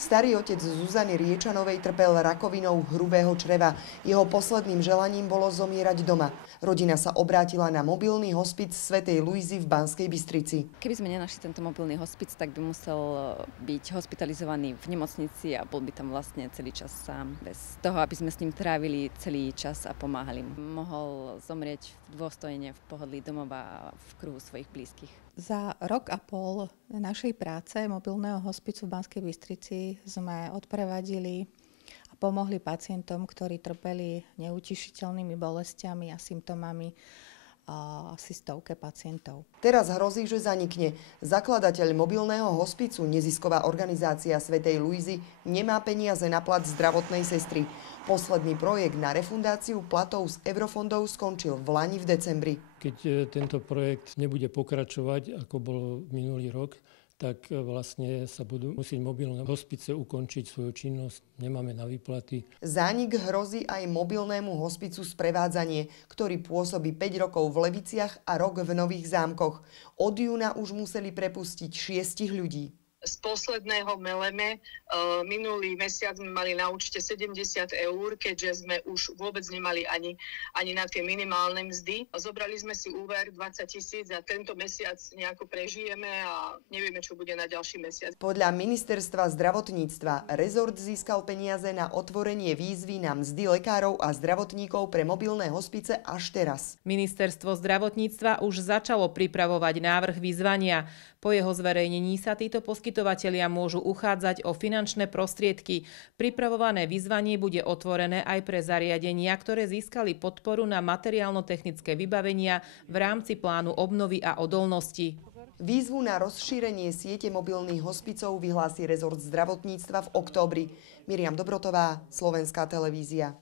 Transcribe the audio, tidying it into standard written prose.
Starý otec Zuzany Riečanovej trpel rakovinou hrubého čreva. Jeho posledným želaním bolo zomierať doma. Rodina sa obrátila na mobilný hospic svätej Luizy v Banskej Bystrici. Keby sme nenašli tento mobilný hospic, tak by musel byť hospitalizovaný v nemocnici a bol by tam vlastne celý čas sám. Bez toho, aby sme s ním trávili celý čas a pomáhali mu. Mohol zomrieť dôstojne v pohodlí domova a v kruhu svojich blízkych. Za rok a pol našej práce mobilného hospicu v Banskej Bystrici sme odprevadili a pomohli pacientom, ktorí trpeli neutišiteľnými bolestiami a symptómami, asi stovke pacientov. Teraz hrozí, že zanikne. Zakladateľ mobilného hospicu, nezisková organizácia svätej Luizy, nemá peniaze na plat zdravotnej sestry. Posledný projekt na refundáciu platov z eurofondov skončil v lani v decembri. Keď tento projekt nebude pokračovať, ako bol minulý rok, tak vlastne sa budú musieť mobilné hospice ukončiť svoju činnosť. Nemáme na výplaty. Zánik hrozí aj mobilnému hospicu Sprevádzanie, ktorý pôsobí 5 rokov v Leviciach a rok v Nových Zámkoch. Od júna už museli prepustiť 6 ľudí. Z posledného meleme minulý mesiac sme mali na účte 70 eur, keďže sme už vôbec nemali ani na tie minimálne mzdy. Zobrali sme si úver 20 000 a tento mesiac nejako prežijeme a nevieme, čo bude na ďalší mesiac. Podľa ministerstva zdravotníctva rezort získal peniaze na otvorenie výzvy na mzdy lekárov a zdravotníkov pre mobilné hospice až teraz. Ministerstvo zdravotníctva už začalo pripravovať návrh vyzvania. Po jeho zverejnení sa títo poskytovatelia môžu uchádzať o finančné prostriedky. Pripravované vyzvanie bude otvorené aj pre zariadenia, ktoré získali podporu na materiálno-technické vybavenia v rámci plánu obnovy a odolnosti. Výzvu na rozšírenie siete mobilných hospicov vyhlási rezort zdravotníctva v októbri. Miriam Dobrotová, Slovenská televízia.